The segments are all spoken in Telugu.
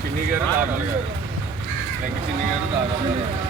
చిన్ని గారు దాదాలు గారు వెంకట చిన్ని గారు. గారు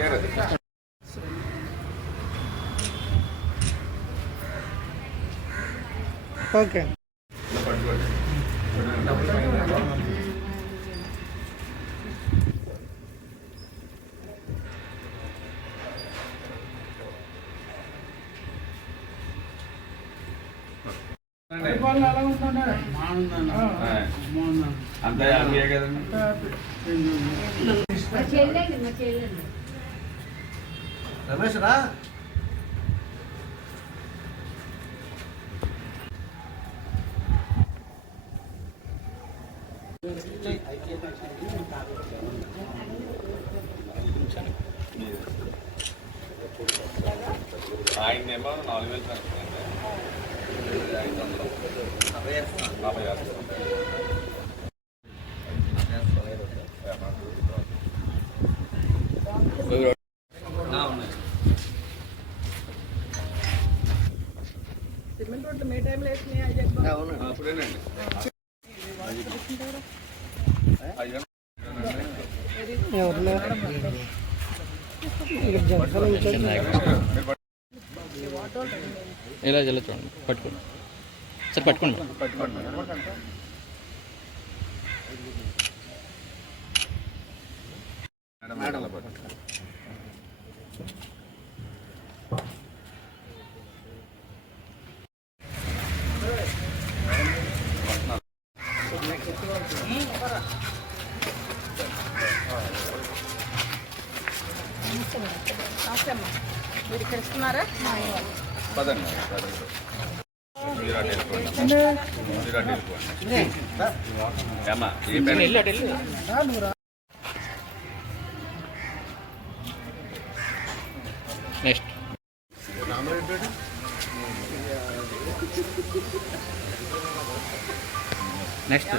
గారు ఓకే. అంతా హ్యాపీయే కదండి. రమేష్ రా. ఆయనేమో నాలుగు వేలు వందలు యాభై ఆరు అప్పుడేనండి ఐదు ఎవరు లేరు ఇక్కడ జనసేన ఇన్ఛార్జ్ ఇలా ఇలా చూడండి పట్టుకోండి సరే పట్టుకోండి. పట్టుకోండి మేడం. నెక్స్ట్. నెక్స్ట్.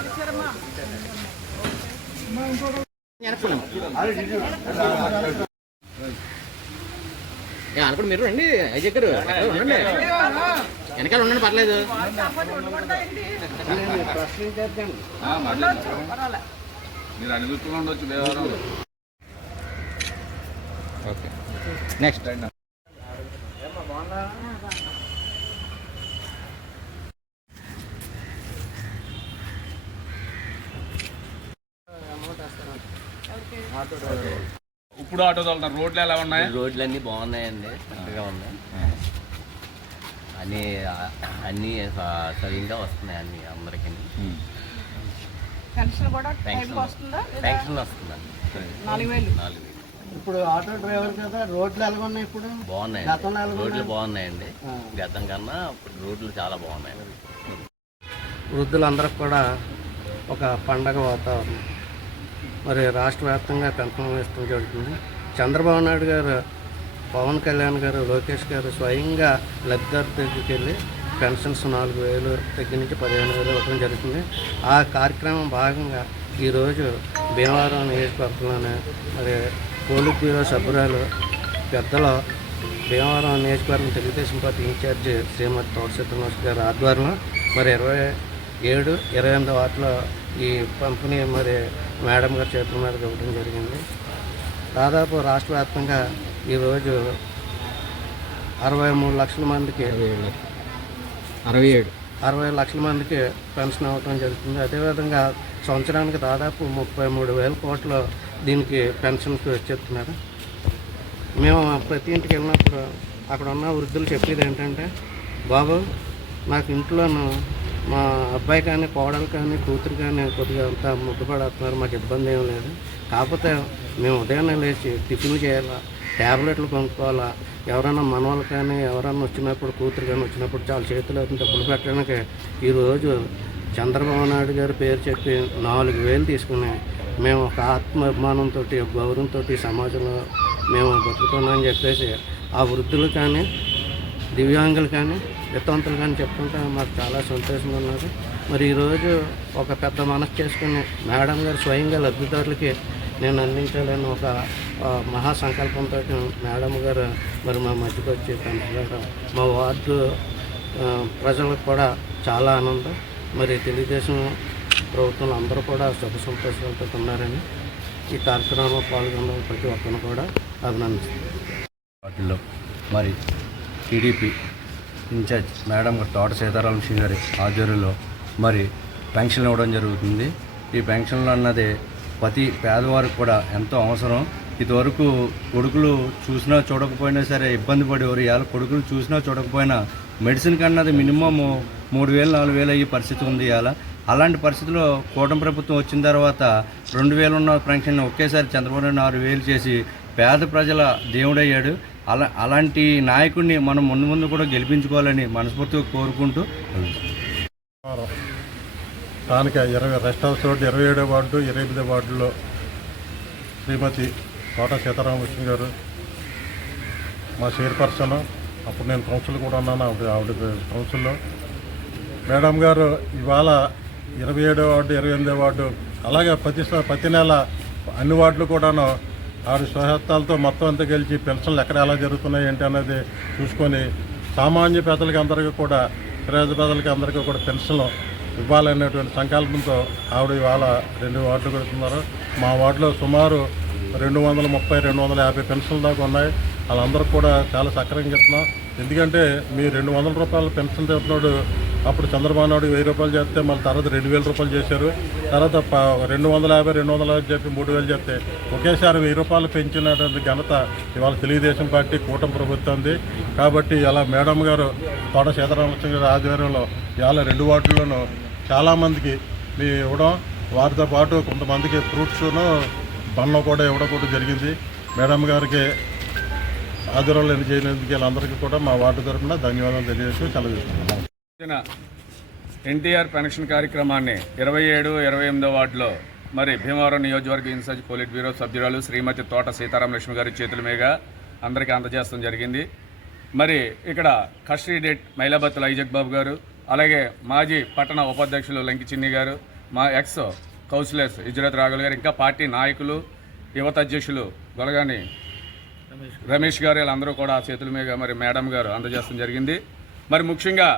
అనుకోండి మీరు రండి. అజయ్ గారు ఉండండి. వెనకాల ఉండండి పర్లేదు. మీరు అన్ని దుస్తులు ఉండొచ్చు వ్యవహారం ఓకే. నెక్స్ట్ ఇప్పుడు ఆటో తోలుతున్నారు. రోడ్లు ఎలా ఉన్నాయి? రోడ్లన్నీ బాగున్నాయండి చక్కగా ఉన్నాయి. అన్నీ అన్నీ సవ్యంగా వస్తున్నాయి అన్ని అందరికీ. పెన్షన్ కూడా పెన్షన్ వస్తుందా పెన్షన్ వస్తుందండి. నాలుగు వేలు. నాలుగు వేలు. ఇప్పుడు ఆటో డ్రైవర్ కదా రోడ్లు ఎలా ఉన్నాయి ఇప్పుడు? బాగున్నాయండి. గతంలో రోడ్లు? బాగున్నాయండి. గతం కన్నా ఇప్పుడు రోడ్లు చాలా బాగున్నాయి వృద్ధులందరికి కూడా ఒక పండగ వాతావరణం. మరి రాష్ట్ర వ్యాప్తంగా పెన్షన్ ఇష్టం జరుగుతుంది. చంద్రబాబు నాయుడు గారు పవన్ కళ్యాణ్ గారు లోకేష్ గారు స్వయంగా లబ్ధిదారు దగ్గరికి వెళ్ళి పెన్షన్స్ నాలుగు వేలు దగ్గర నుంచి పదిహేను వేలు ఇవ్వడం జరుగుతుంది. ఆ కార్యక్రమం భాగంగా ఈరోజు భీమవరం నియోజకవర్గంలోనే మరి పోలీస్ బ్యూరో సభ్యురాలు పెద్దలో భీమవరం నియోజకవర్గం తెలుగుదేశం పార్టీ ఇన్ఛార్జ్ శ్రీమతి తోట గారి ఆధ్వర్యంలో మరి ఇరవై ఏడు ఇరవై ఎనిమిది వాటిలో ఈ పంపిణీ మరి మేడం గారి చేతుల మీద ఇవ్వడం జరిగింది. దాదాపు రాష్ట్ర వ్యాప్తంగా ఈరోజు అరవై మూడు లక్షల మందికి అరవై ఏడు. అరవై లక్షల మందికి పెన్షన్ అవ్వటం జరుగుతుంది. అదేవిధంగా సంవత్సరానికి దాదాపు ముప్పై మూడు వేల కోట్లు దీనికి పెన్షన్స్ చెప్తున్నారు మేము ప్రతి ఇంటికి వెళ్ళినప్పుడు అక్కడ ఉన్న వృద్ధులు చెప్పేది ఏంటంటే బాబు నాకు ఇంట్లోనూ మా అబ్బాయి కానీ కోడలు కానీ కూతురు కానీ కొద్దిగా అంతా ముద్దుపడుతున్నారు మాకు ఇబ్బంది ఏం లేదు. కాకపోతే మేము ఉదయాన్నే లేచి టిఫిన్ చేయాలా? ట్యాబ్లెట్లు కొనుక్కోవాలా? ఎవరైనా మనవాళ్ళు కానీ ఎవరైనా వచ్చినప్పుడు కూతురు కానీ వచ్చినప్పుడు చాలా చేతులు అవుతుంది డబ్బులు పెట్టడానికి ఈరోజు చంద్రబాబు నాయుడు గారి పేరు చెప్పి నాలుగు వేలు తీసుకుని మేము ఒక ఆత్మాభిమానంతో గౌరవంతో సమాజంలో మేము బతుకుతున్నామని చెప్పేసి ఆ వృద్ధులు కానీ దివ్యాంగులు కానీ వితంతులు కానీ చెప్తుంటే మాకు చాలా సంతోషంగా ఉన్నది. మరి ఈరోజు ఒక పెద్ద మనసు చేసుకుని మేడం గారు స్వయంగా లబ్ధిదారులకి నేను అందించాలని. ఒక మహాసంకల్పంతో మహా సంకల్పంతో మేడం గారు మరి మా మధ్యకి వచ్చి పంపించడం మా వార్డు ప్రజలకు కూడా చాలా ఆనందం. మరి తెలుగుదేశం ప్రభుత్వం అందరూ కూడా సుఖ సంతోషాలతో ఉన్నారని ఈ కార్యక్రమంలో పాల్గొన్న ప్రతి ఒక్కరిని కూడా అభినందిస్తున్నాను. వాటిల్లో మరి టీడీపీ ఇన్ఛార్జ్ మేడం తోట సీతారాం సింగ్ గారి ఆధ్వర్యంలో మరి పెన్షన్ ఇవ్వడం జరుగుతుంది. ఈ పెన్షన్లు అన్నది ప్రతి పేదవారికి కూడా ఎంతో అవసరం. ఇదివరకు కొడుకులు చూసినా చూడకపోయినా సరే ఇబ్బంది పడేవారు. ఇవాళ కొడుకులు చూసినా చూడకపోయినా మెడిసిన్ కన్నది మినిమం మూడు వేలు నాలుగు వేలు అయ్యే పరిస్థితి ఉంది ఇవాళ. అలాంటి పరిస్థితిలో కూటమి ప్రభుత్వం వచ్చిన తర్వాత రెండు వేలు ఉన్న పెన్షన్ ఒకేసారి చంద్రబాబు నాయుడు ఆరు వేలు చేసి పేద ప్రజల దేవుడయ్యాడు. అలా అలాంటి నాయకుడిని మనం ముందు ముందు కూడా గెలిపించుకోవాలని మనస్ఫూర్తిగా కోరుకుంటూ స్థానిక ఇరవై రెస్ట్ హౌస్ రోడ్డు ఇరవై ఏడో వార్డు ఇరవై ఎనిమిదో వార్డులో శ్రీమతి కోట సీతారామకృష్ణ గారు మా చైర్పర్సన్ అప్పుడు నేను కౌన్సిల్ కూడా ఉన్నాను ఆవిడ ఆవిడ కౌన్సిల్లో. మేడం గారు ఇవాళ ఇరవై ఏడో వార్డు ఇరవై ఎనిమిదో వార్డు అలాగే ప్రతి ప్రతి నెల అన్ని వార్డులు కూడాను ఆవిడ స్వహత్తాలతో మొత్తం అంతా గెలిచి పెన్షన్లు ఎక్కడ ఎలా జరుగుతున్నాయి ఏంటి అనేది చూసుకొని సామాన్య పేదలకి అందరికీ కూడా పేద పేదలకి అందరికీ కూడా పెన్షన్లు ఇవ్వాలనేటువంటి సంకల్పంతో ఆవిడ ఇవాళ రెండు వార్డులు పెడుతున్నారు మా వార్డులో సుమారు రెండు వందల ముప్పై రెండు వందల యాభై పెన్షన్లు దాకా ఉన్నాయి. వాళ్ళందరూ కూడా చాలా సక్రమంగా చెప్తున్నాం. ఎందుకంటే మీ రెండు వందల రూపాయల పెన్షన్ చెప్తున్నాడు అప్పుడు చంద్రబాబు నాయుడు వెయ్యి రూపాయలు చేస్తే మళ్ళీ తర్వాత రెండు వేల రూపాయలు చేశారు. తర్వాత రెండు వందల యాభై రెండు వందల యాభై చెప్పి మూడు వేలు చెప్తే ఒకేసారి వెయ్యి రూపాయలు పెంచినటువంటి ఘనత ఇవాళ తెలుగుదేశం పార్టీ కూటమి ప్రభుత్వంది. కాబట్టి అలా మేడం గారు తోట సీతారామకృష్ణ గారి ఆధ్వర్యంలో ఇవాళ రెండు వార్డుల్లోనూ చాలామందికి మీ ఇవ్వడం వారితో పాటు కొంతమందికి ఫ్రూట్స్ను బండ్లు కూడా ఇవ్వడం కూడా జరిగింది. మేడం గారికి ఆధ్వర్యంలో చేయడానికి వీళ్ళందరికీ కూడా మా వార్డు తరఫున ధన్యవాదాలు తెలియజేస్తూ సెలవు ఎన్టీఆర్ పెన్షన్ కార్యక్రమాన్ని ఇరవై ఏడు ఇరవై ఎనిమిదో వార్డులో మరి భీమవరం నియోజకవర్గ ఇన్ఛార్జ్ పోలిట్ బ్యూరో సభ్యురాలు శ్రీమతి తోట సీతారామ లక్ష్మి గారి చేతుల మీదుగా అందరికీ అందజేస్తాం జరిగింది. మరి ఇక్కడ custody date Mylabathula Isaac Babu గారు అలాగే మాజీ పట్టణ ఉపాధ్యక్షులు లంకి చిన్ని గారు మా ఎక్స్ కౌన్సిలర్స్ ఇజ్రత్ రాఘుల్ గారు ఇంకా పార్టీ నాయకులు యువత అధ్యక్షులు గొలగాని రమేష్ గారు. వీళ్ళందరూ కూడా చేతుల మీద మరి మేడం గారు అందజేస్తడం జరిగింది. మరి ముఖ్యంగా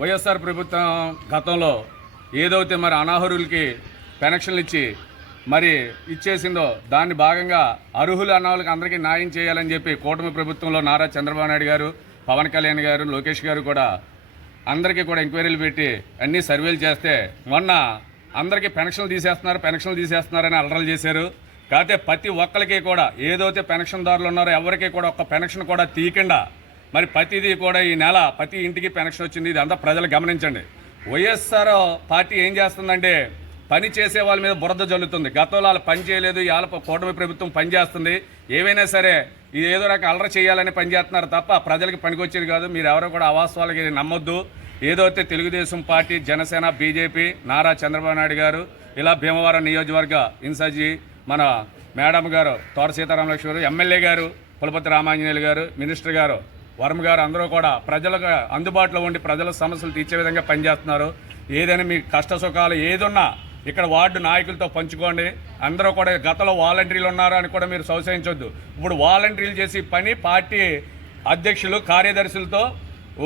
వైఎస్ఆర్ ప్రభుత్వం గతంలో ఏదైతే మరి అనాహరులకి పెన్షన్లు ఇచ్చి మరి ఇచ్చేసిందో దాన్ని భాగంగా అర్హులు అన్న వాళ్ళకి అందరికీ న్యాయం చేయాలని చెప్పి కూటమి ప్రభుత్వంలో నారా చంద్రబాబు నాయుడు గారు పవన్ కళ్యాణ్ గారు లోకేష్ గారు కూడా అందరికీ కూడా ఎంక్వైరీలు పెట్టి అన్ని సర్వేలు చేస్తే మొన్న అందరికీ పెన్షన్లు తీసేస్తున్నారు పెన్షన్లు తీసేస్తున్నారని అలరలు చేశారు. కాకపోతే ప్రతి ఒక్కరికి కూడా ఏదైతే పెన్షన్దారులు ఉన్నారో ఎవరికి కూడా ఒక్క పెన్షన్ కూడా తీయకుండా మరి ప్రతిదీ కూడా ఈ నెల ప్రతి ఇంటికి పెన్షన్ వచ్చింది. ఇది అంతా ప్రజలు గమనించండి. వైఎస్ఆర్ పార్టీ ఏం చేస్తుందంటే పని చేసే వాళ్ళ మీద బురద జల్లుతుంది. గతంలో వాళ్ళు పని చేయలేదు ఇవాళ కూటమి ప్రభుత్వం పనిచేస్తుంది ఏవైనా సరే ఇది ఏదో రకం అలర చేయాలని పనిచేస్తున్నారు తప్ప ప్రజలకు పనికొచ్చేది కాదు. మీరు ఎవరో కూడా అవాస్తవాలకి నమ్మొద్దు. ఏదైతే తెలుగుదేశం పార్టీ జనసేన బీజేపీ నారా చంద్రబాబు నాయుడు గారు ఇలా భీమవరం నియోజకవర్గ ఇన్ఛార్జి మన మేడం గారు తోట సీతారామలక్ష్మి గారు ఎమ్మెల్యే గారు పులపతి రామాంజనేయులు గారు మినిస్టర్ గారు వర్మ గారు అందరూ కూడా ప్రజలకు అందుబాటులో ఉండి ప్రజల సమస్యలు తీర్చే విధంగా పనిచేస్తున్నారు. ఏదైనా మీ కష్ట సుఖాలు ఏదున్నా ఇక్కడ వార్డు నాయకులతో పంచుకోండి. అందరూ కూడా గతంలో వాలంటీర్లు ఉన్నారు అని కూడా మీరు సంశయించొద్దు ఇప్పుడు వాలంటీర్లు చేసి పని పార్టీ అధ్యక్షులు కార్యదర్శులతో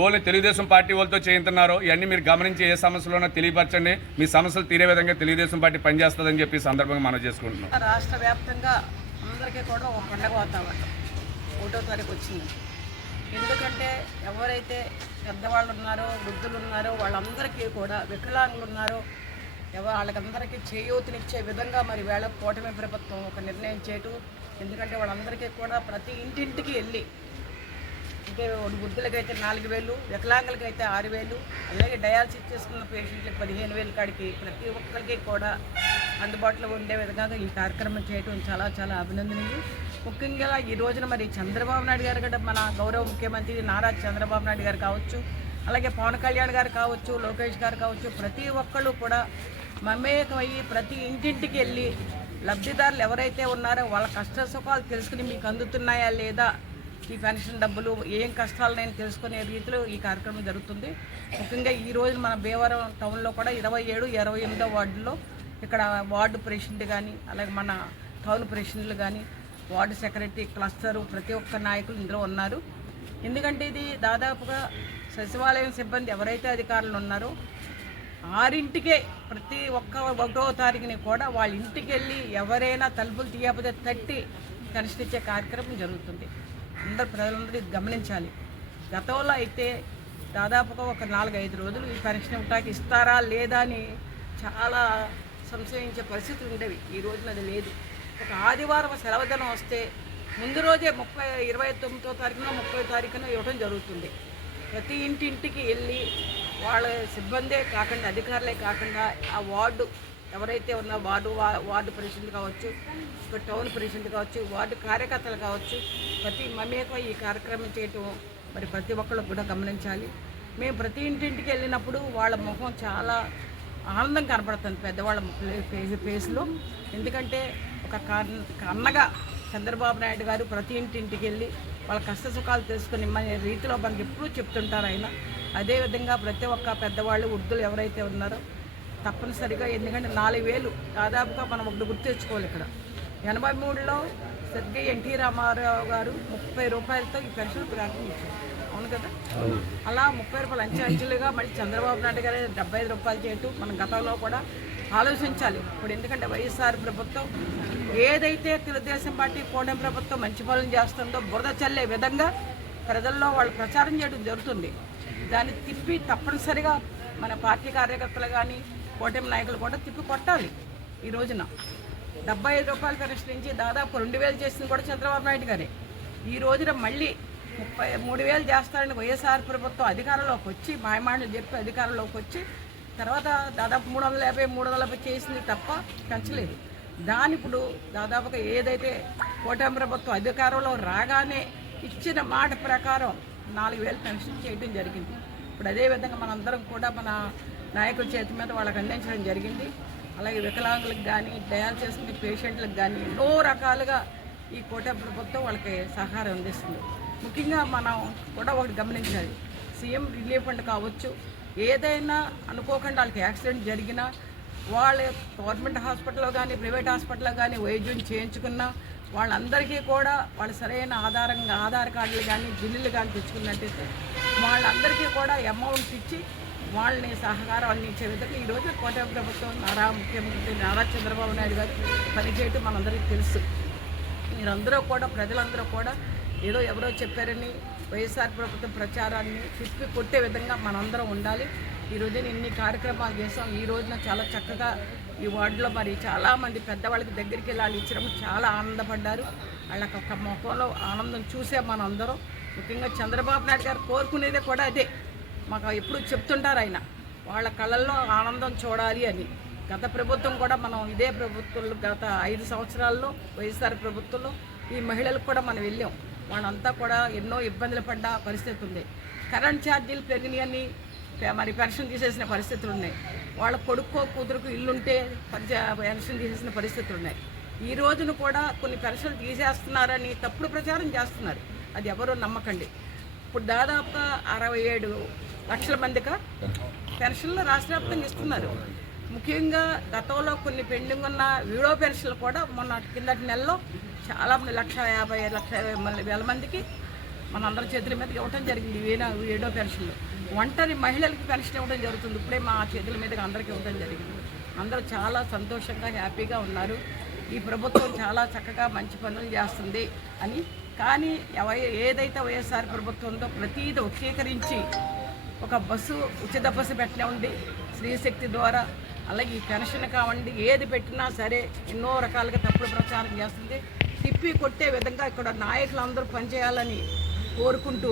ఓన్లీ తెలుగుదేశం పార్టీ వాళ్ళతో చేయించున్నారు ఇవన్నీ మీరు గమనించి ఏ సమస్యలు ఉన్నా తెలియపరచండి. మీ సమస్యలు తీరే విధంగా తెలుగుదేశం పార్టీ పనిచేస్తుందని చెప్పి సందర్భంగా మనం చేసుకుంటున్నాం. రాష్ట్ర వ్యాప్తంగా అందరికీ కూడా ఒక పండగ వాతావరణం. ఒకటో తారీఖు వచ్చింది. ఎందుకంటే ఎవరైతే పెద్దవాళ్ళు ఉన్నారో వృద్ధులు ఉన్నారో వాళ్ళందరికీ కూడా వికలాంగులు ఉన్నారో. వాళ్ళకందరికీ చేయూతనిచ్చే విధంగా మరి వేళ కూటమి ప్రభుత్వం ఒక నిర్ణయం చేయటం. ఎందుకంటే వాళ్ళందరికీ కూడా ప్రతి ఇంటింటికి వెళ్ళి అంటే వృద్ధులకైతే నాలుగు వేలు వికలాంగులకైతే ఆరు వేలు అలాగే డయాలసిస్ చేసుకున్న పేషెంట్లకు పదిహేను వేలు కాడికి ప్రతి ఒక్కరికి కూడా అందుబాటులో ఉండే విధంగా ఈ కార్యక్రమం చేయడం చాలా చాలా అభినందనీయం ముఖ్యంగా ఈ రోజున మరి చంద్రబాబు నాయుడు గారు కూడా మన గౌరవ ముఖ్యమంత్రి నారా చంద్రబాబు నాయుడు గారు కావచ్చు అలాగే పవన్ కళ్యాణ్ గారు కావచ్చు లోకేష్ గారు కావచ్చు ప్రతి ఒక్కళ్ళు కూడా మమేకమయ్యి ప్రతి ఇంటింటికి వెళ్ళి లబ్ధిదారులు ఎవరైతే ఉన్నారో వాళ్ళ కష్ట సుఖాలు తెలుసుకుని మీకు అందుతున్నాయా లేదా ఈ పెన్షన్ డబ్బులు ఏం కష్టాలు నేను తెలుసుకునే రీతిలో ఈ కార్యక్రమం జరుగుతుంది. ముఖ్యంగా ఈ రోజు మన భీమవరం టౌన్లో కూడా ఇరవై ఏడు ఇరవై ఎనిమిదో వార్డులో ఇక్కడ వార్డు ప్రెసిడెంట్ కానీ అలాగే మన టౌన్ ప్రెసిడెంట్లు కానీ వార్డు సెక్రటరీ క్లస్టరు ప్రతి ఒక్క నాయకులు ఇందులో ఉన్నారు. ఎందుకంటే ఇది దాదాపుగా సచివాలయం సిబ్బంది ఎవరైతే అధికారులు ఉన్నారో ఆరింటికే ప్రతి ఒక్క ఒకటో తారీఖుని కూడా వాళ్ళ ఇంటికి వెళ్ళి ఎవరైనా తలుపులు తీయకపోతే తట్టి కనిష్ట ఇచ్చే కార్యక్రమం జరుగుతుంది. అందరు ప్రజలందరూ గమనించాలి. గతంలో అయితే దాదాపుగా ఒక నాలుగైదు రోజులు ఈ పెన్షన్ ఇవ్వటానికి ఇస్తారా లేదా అని చాలా సంశయించే పరిస్థితులు ఉండేవి. ఈ రోజున అది లేదు. ఒక ఆదివారం సెలవుదనం వస్తే ముందు రోజే ముప్పై ఇరవై తొమ్మిదో తారీఖున ముప్పై తారీఖున ఇవ్వడం జరుగుతుంది. ప్రతి ఇంటింటికి వెళ్ళి వాళ్ళ సిబ్బందే కాకుండా అధికారులే కాకుండా ఆ వార్డు ఎవరైతే ఉన్న వార్డు వార్డు ప్రెసిడెంట్ కావచ్చు ఒక టౌన్ ప్రెసిడెంట్ కావచ్చు వార్డు కార్యకర్తలు కావచ్చు ప్రతి మమేకం ఈ కార్యక్రమం చేయటం మరి ప్రతి ఒక్కళ్ళు కూడా గమనించాలి. మేము ప్రతి ఇంటింటికి వెళ్ళినప్పుడు వాళ్ళ ముఖం చాలా ఆనందం కనపడుతుంది పెద్దవాళ్ళ ఫేస్ ఫేస్లో. ఎందుకంటే ఒక కన్నగా చంద్రబాబు నాయుడు గారు ప్రతి ఇంటింటికి వెళ్ళి వాళ్ళ కష్ట సుఖాలు తెలుసుకుని మన రీతిలో మనకి ఎప్పుడూ చెప్తుంటారు ఆయన. అదేవిధంగా ప్రతి ఒక్క పెద్దవాళ్ళు వృద్ధులు ఎవరైతే ఉన్నారో తప్పనిసరిగా ఎందుకంటే నాలుగు వేలు దాదాపుగా మనం ఒకటి గుర్తు తెచ్చుకోవాలి ఇక్కడ. ఎనభై మూడులో సరిగ్గా ఎన్టీ రామారావు గారు ముప్పై రూపాయలతో ఈ పెన్షన్ ప్రారంభించారు అవును కదా? అలా ముప్పై రూపాయలు అంచె అంచెలుగా మళ్ళీ చంద్రబాబు నాయుడు గారు డెబ్బై ఐదు రూపాయలు చేయటం మనం గతంలో కూడా ఆలోచించాలి. ఇప్పుడు ఎందుకంటే వైఎస్ఆర్ ప్రభుత్వం ఏదైతే తెలుగుదేశం పార్టీ కూటమి ప్రభుత్వం మంచి పనులు చేస్తుందో బురద చల్లే విధంగా ప్రజల్లో వాళ్ళు ప్రచారం చేయడం జరుగుతుంది. దాన్ని తిప్పి తప్పనిసరిగా మన పార్టీ కార్యకర్తలు కానీ కూటమి నాయకులు కూడా తిప్పి కొట్టాలి ఈ రోజున. డెబ్బై ఐదు రూపాయల పెన్షన్ నుంచి దాదాపు రెండు వేలు చేసింది కూడా చంద్రబాబు నాయుడు గారే. ఈ రోజున మళ్ళీ ముప్పై మూడు వేలు చేస్తారని వైఎస్ఆర్ ప్రభుత్వం అధికారంలోకి వచ్చి మాయమాటలు చెప్పి అధికారంలోకి వచ్చి తర్వాత దాదాపు మూడు వందల యాభై మూడు వందల యాభై చేసింది తప్ప పెంచలేదు. దాని ఇప్పుడు దాదాపుగా ఏదైతే కూటమి ప్రభుత్వం అధికారంలో రాగానే ఇచ్చిన మాట ప్రకారం నాలుగు వేలు పెన్షన్ చేయడం జరిగింది. ఇప్పుడు అదేవిధంగా మనందరం కూడా మన నాయకుల చేతి మీద వాళ్ళకి అందించడం జరిగింది. అలాగే వికలాంగులకు కానీ డయాలసిస్ పేషెంట్లకు కానీ ఎన్నో రకాలుగా ఈ కూటమి ప్రభుత్వం వాళ్ళకి సహకారం అందిస్తుంది. ముఖ్యంగా మనం కూడా ఒకటి గమనించాలి సీఎం రిలీఫ్ ఫండ్ కావచ్చు ఏదైనా అనుకోకుండా వాళ్ళకి యాక్సిడెంట్ జరిగినా వాళ్ళ గవర్నమెంట్ హాస్పిటల్లో కానీ ప్రైవేట్ హాస్పిటల్లో కానీ వైద్యం చేయించుకున్నా వాళ్ళందరికీ కూడా వాళ్ళు సరైన ఆధారంగా ఆధార్ కార్డులు కానీ బిల్లులు కానీ తెచ్చుకున్నట్టయితే వాళ్ళందరికీ కూడా అమౌంట్ ఇచ్చి వాళ్ళని సహకారం అందించే విధంగా ఈరోజు కోటమి ప్రభుత్వం నారా ముఖ్యమంత్రి నారా చంద్రబాబు నాయుడు గారు పనిచేయటం మనందరికీ తెలుసు. మీరందరూ కూడా ప్రజలందరూ కూడా ఏదో ఎవరో చెప్పారని వైఎస్ఆర్ ప్రభుత్వం ప్రచారాన్ని తిప్పి కొట్టే విధంగా మనందరం ఉండాలి. ఈ రోజున ఇన్ని కార్యక్రమాలు చేసాం. ఈ రోజున చాలా చక్కగా ఈ వార్డులో మరి చాలామంది పెద్దవాళ్ళకి దగ్గరికి వెళ్ళాలి ఇచ్చడం చాలా ఆనందపడ్డారు. వాళ్ళకి ఒక ముఖంలో ఆనందం చూసే మనందరం. ముఖ్యంగా చంద్రబాబు నాయుడు గారు కోరుకునేదే కూడా అదే. మాకు ఎప్పుడు చెప్తుంటారు ఆయన వాళ్ళ కళల్లో ఆనందం చూడాలి అని. గత ప్రభుత్వం కూడా మనం ఇదే ప్రభుత్వంలో గత ఐదు సంవత్సరాల్లో వైఎస్ఆర్ ప్రభుత్వంలో ఈ మహిళలకు కూడా మనం వెళ్ళాం. వాళ్ళంతా కూడా ఎన్నో ఇబ్బందులు పడ్డ పరిస్థితి ఉంది. కరెంట్ ఛార్జీలు పెరిగినాయని మరి పెన్షన్ తీసేసిన పరిస్థితులు ఉన్నాయి. వాళ్ళ కొడుకో కూతురుకు ఇల్లుంటే పెన్షన్ తీసేసిన పరిస్థితులు ఉన్నాయి. ఈ రోజున కూడా కొన్ని పెన్షన్లు తీసేస్తున్నారని తప్పుడు ప్రచారం చేస్తున్నారు. అది ఎవరో నమ్మకండి. ఇప్పుడు దాదాపుగా అరవై ఏడు లక్షల మందిగా పెన్షన్లు రాష్ట్ర వ్యాప్తంగా ఇస్తున్నారు. ముఖ్యంగా గతంలో కొన్ని పెండింగ్ ఉన్న వీడో పెన్షన్లు కూడా మొన్న కిందటి నెలలో చాలా మంది లక్ష యాభై లక్ష వేల మందికి మనందరి చేతుల మీదకి ఇవ్వడం జరిగింది. వేనా ఏడో పెన్షన్లు. ఒంటరి మహిళలకి పెన్షన్ ఇవ్వడం జరుగుతుంది. ఇప్పుడే మా చేతుల మీదకి అందరికీ ఇవ్వడం జరిగింది. అందరూ చాలా సంతోషంగా హ్యాపీగా ఉన్నారు. ఈ ప్రభుత్వం చాలా చక్కగా మంచి పనులు చేస్తుంది అని. కానీ ఎవ- ఏదైతే వైఎస్ఆర్ ప్రభుత్వం ఉందో ప్రతీది వక్రీకరించి ఒక బస్సు ఉచిత బస్సు పెట్టినా ఉంది. స్త్రీశక్తి ద్వారా. అలాగే ఈ పెన్షన్ కావండి ఏది పెట్టినా సరే ఎన్నో రకాలుగా తప్పుడు ప్రచారం చేస్తుంది. తిప్పి కొట్టే విధంగా ఇక్కడ నాయకులు అందరూ పనిచేయాలని కోరుకుంటూ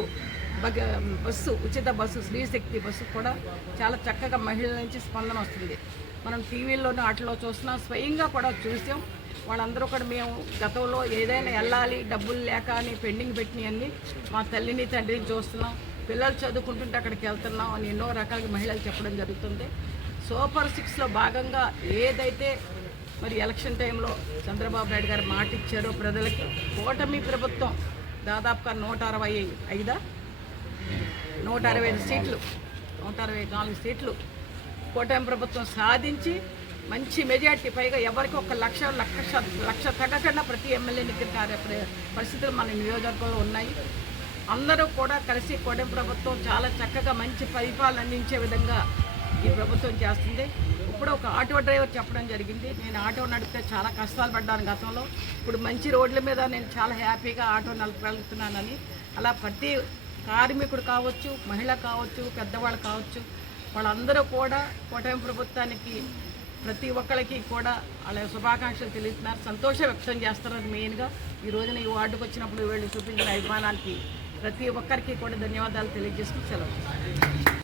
బస్సు ఉచిత బస్సు స్త్రీశక్తి బస్సు కూడా చాలా చక్కగా మహిళల నుంచి స్పందన వస్తుంది. మనం టీవీల్లోనూ వాటిలో చూస్తున్నాం స్వయంగా కూడా చూసాం. వాళ్ళందరూ కూడా మేము గతంలో ఏదైనా వెళ్ళాలి డబ్బులు లేక అని పెండింగ్ పెట్టినవన్నీ మా తల్లిని తండ్రిని చూస్తున్నాం. పిల్లలు చదువుకుంటుంటే అక్కడికి వెళ్తున్నాం అని ఎన్నో రకాలుగా మహిళలు చెప్పడం జరుగుతుంది. సూపర్ సిక్స్లో భాగంగా ఏదైతే మరి ఎలక్షన్ టైంలో చంద్రబాబు నాయుడు గారు మాట ఇచ్చారో. ప్రజలకి కూటమి ప్రభుత్వం దాదాపుగా నూట అరవై ఐదా? నూట అరవై ఐదు సీట్లు. నూట అరవై నాలుగు సీట్లు కూటమి ప్రభుత్వం సాధించి మంచి మెజార్టీ పైగా ఎవరికి ఒక లక్ష లక్ష లక్ష తగ్గకుండా ప్రతి ఎమ్మెల్యే ఎన్నికల పరిస్థితులు మన నియోజకవర్గంలో ఉన్నాయి. అందరూ కూడా కలిసి కూటమి ప్రభుత్వం చాలా చక్కగా మంచి పరిపాలన అందించే విధంగా ఈ ప్రభుత్వం చేస్తుంది. ఇప్పుడు ఒక ఆటో డ్రైవర్ చెప్పడం జరిగింది. నేను ఆటో నడిపితే చాలా కష్టాలు పడ్డాను గతంలో. ఇప్పుడు మంచి రోడ్ల మీద నేను చాలా హ్యాపీగా ఆటో నడపగలుగుతున్నానని అలా ప్రతి కార్మికుడు కావచ్చు మహిళ కావచ్చు పెద్దవాళ్ళు కావచ్చు వాళ్ళందరూ కూడా కూటమి ప్రభుత్వానికి ప్రతి ఒక్కరికి కూడా వాళ్ళ శుభాకాంక్షలు తెలుస్తున్నారు సంతోషం వ్యక్తం చేస్తున్నారు మెయిన్గా. ఈ రోజున ఈ వార్డుకు వచ్చినప్పుడు వీళ్ళు చూపించిన అభిమానానికి ప్రతి ఒక్కరికి కూడా ధన్యవాదాలు తెలియజేసుకుని సెలవు.